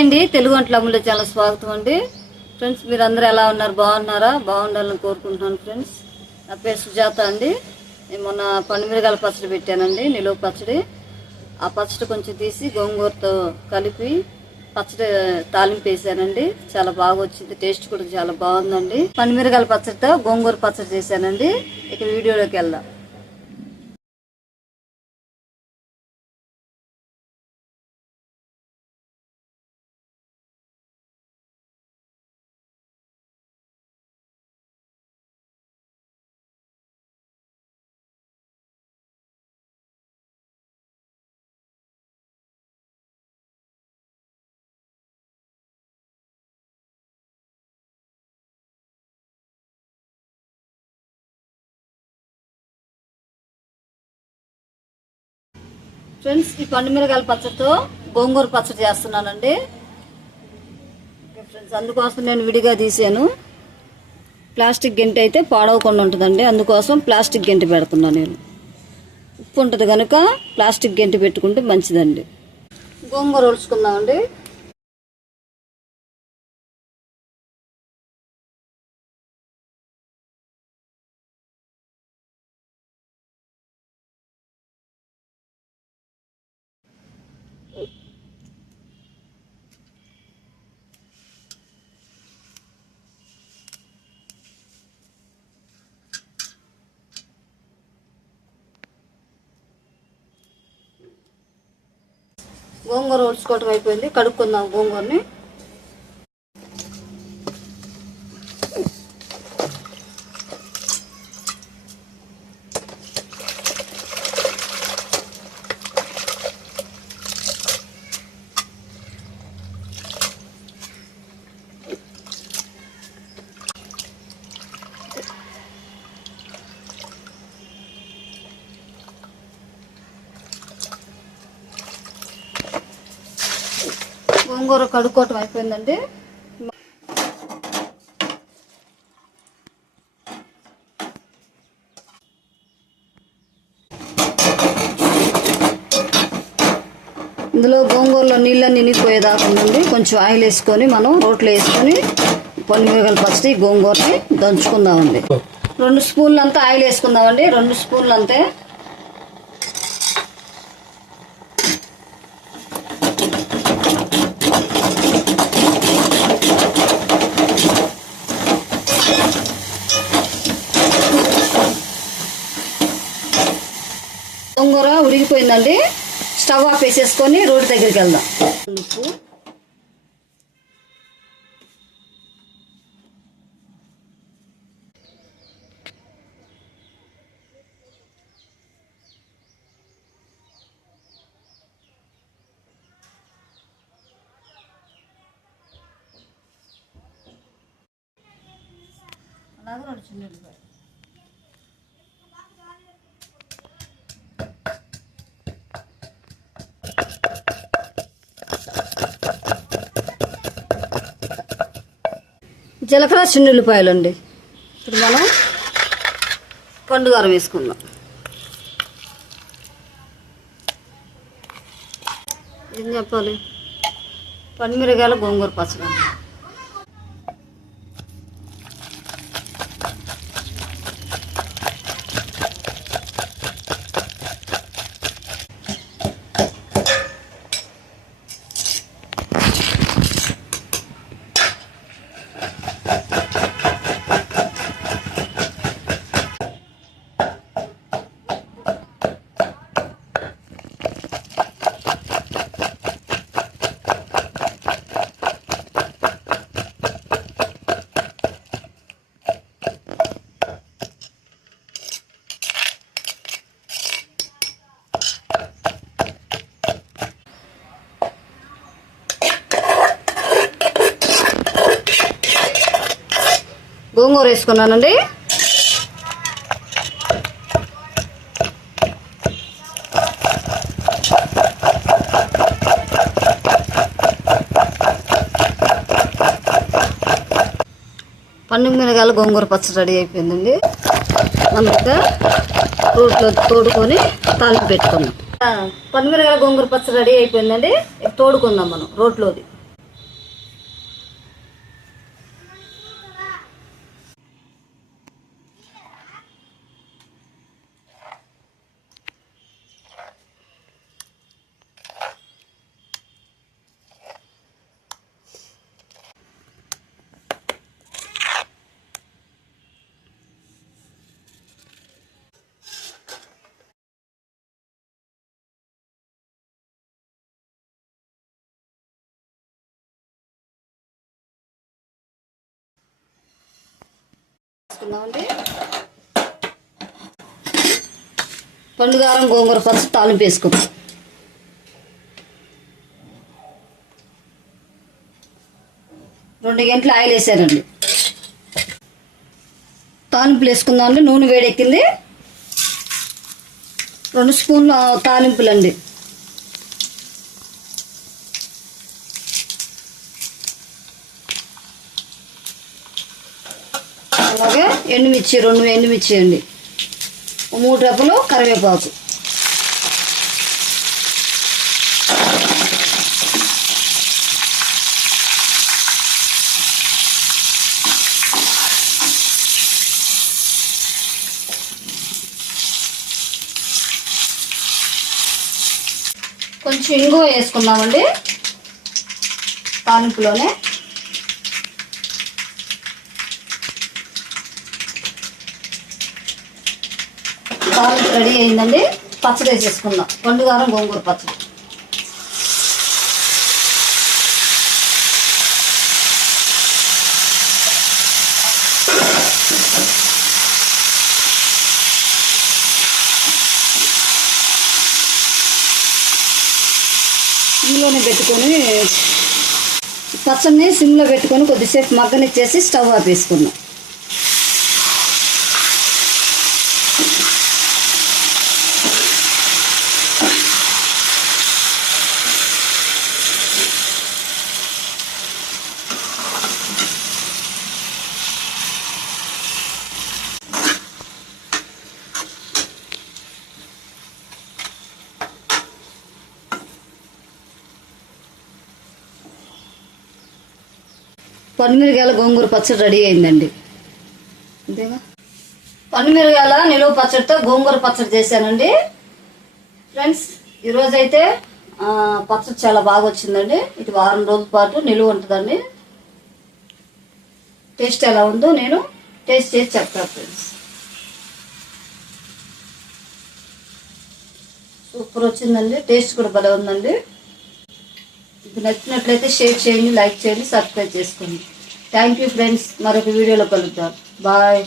అండి, తెలుగు వంటల అమ్ముల చాలా స్వాగతం అండి. ఫ్రెండ్స్, మీరు అందరూ ఎలా ఉన్నారు? బాగున్నారా? బాగుండాలని కోరుకుంటున్నాను. ఫ్రెండ్స్, నా పేరు సుజాత అండి. నేను మొన్న పండుమిరగాయల పచ్చడి పెట్టానండి, నిలువ పచ్చడి. ఆ పచ్చడి కొంచెం తీసి గోంగూరతో కలిపి పచ్చడి తాలింపు వేసానండి. చాలా బాగా వచ్చింది, టేస్ట్ కూడా చాలా బాగుందండి. పండుమిరగాయల పచ్చడితో గోంగూర పచ్చడి చేశానండి. ఇక వీడియోలోకి వెళ్దాం. ఫ్రెండ్స్, ఈ పండుమిరగాయల పచ్చడితో గోంగూర పచ్చడి చేస్తున్నానండి. ఫ్రెండ్స్, అందుకోసం నేను విడిగా తీసాను. ప్లాస్టిక్ గెంటి అయితే పాడవకుండా ఉంటుందండి, అందుకోసం ప్లాస్టిక్ గెంటి పెడుతున్నాను నేను. ఉప్పు ఉంటుంది కనుక ప్లాస్టిక్ గెంటి పెట్టుకుంటే మంచిదండి. గోంగూర ఒలుచుకుందామండి. గోంగూర ఒలుచుకోవటం అయిపోయింది, కడుక్కుందాం గోంగూరని. గోంగూర కడుక్కోవటం అయిపోయిందండి. ఇందులో గోంగూరలో నీళ్ళని నినిగిపోయేదాకుందండి. కొంచెం ఆయిల్ వేసుకొని మనం రోట్లో వేసుకొని పండుమిరగాయల పచ్చడి గోంగూరని దంచుకుందామండి. 2 స్పూన్లు అంతా ఆయిల్ వేసుకుందామండి. 2 స్పూన్లు అంతే. గోంగూర ఉడికిపోయిందండి. స్టవ్ ఆఫ్ వేసేసుకొని రోడ్డు దగ్గరికి వెళ్దాం. ఉప్పు, అలాగే 2 చిన్నుల్లిపాయలు. జీలకర్ర, చిన్నుల్లిపాయలు అండి. ఇప్పుడు మనం పండుగారం వేసుకుందాం. ఏం చెప్పాలి? పండుమిరగాయల గోంగూర పచ్చడి. గోంగూర వేసుకున్నానండి. పండుమిరగాయల గోంగూర పచ్చడి రెడీ అయిపోయిందండి. మనం రోట్లో తోడుకొని తాలింపు పెట్టుకుందాం. పండుమిరగాయల గోంగూర పచ్చడి రెడీ అయిపోయిందండి. తోడుకుందాం మనం రోట్లోది. వేసుకుందామండి. పండుగారం గోంగూర పచ్చడి తాలింపు వేసుకుందాం. 2 గంటలు ఆయిల్ వేసానండి. తాలింపులు వేసుకుందామండి. నూనె వేడెక్కింది. 2 స్పూన్ల తాలింపులండి. అలాగే ఎండుమిర్చి 2 ఎండుమిర్చి అండి. 3 రెబ్బలు కరివేపాకు. కొంచెం ఇంగువ వేసుకుందామండి తాలింపులోనే. తాలింపు రెడీ అయిందండి. పచ్చడి వేసేసుకుందాం. పండుగారం గోంగూర పచ్చడి. సిమ్లోనే పెట్టుకొని పచ్చడిని సిమ్లో పెట్టుకొని కొద్దిసేపు మగ్గనిచ్చేసి స్టవ్ ఆపేసుకున్నాం. పండుమిరగాయల గోంగూర పచ్చడి రెడీ అయిందండి. అంతేగా. పండుమిరగాయల నిలువ పచ్చడితో గోంగూర పచ్చడి చేశానండి. ఫ్రెండ్స్, ఈరోజైతే పచ్చడి చాలా బాగా వచ్చిందండి. ఇది 1 వారం రోజుల పాటు నిలువ ఉంటుందండి. టేస్ట్ ఎలా ఉందో నేను టేస్ట్ చేసి చెప్తాను ఫ్రెండ్స్. సూపర్ వచ్చిందండి. టేస్ట్ కూడా భలే ఉందండి. మీకు నచ్చినట్లయితే షేర్ చేయండి, లైక్ చేయండి, సబ్స్క్రైబ్ చేసుకోండి. Thank you friends. మరొక వీడియోలో కలుద్దాం. బాయ్.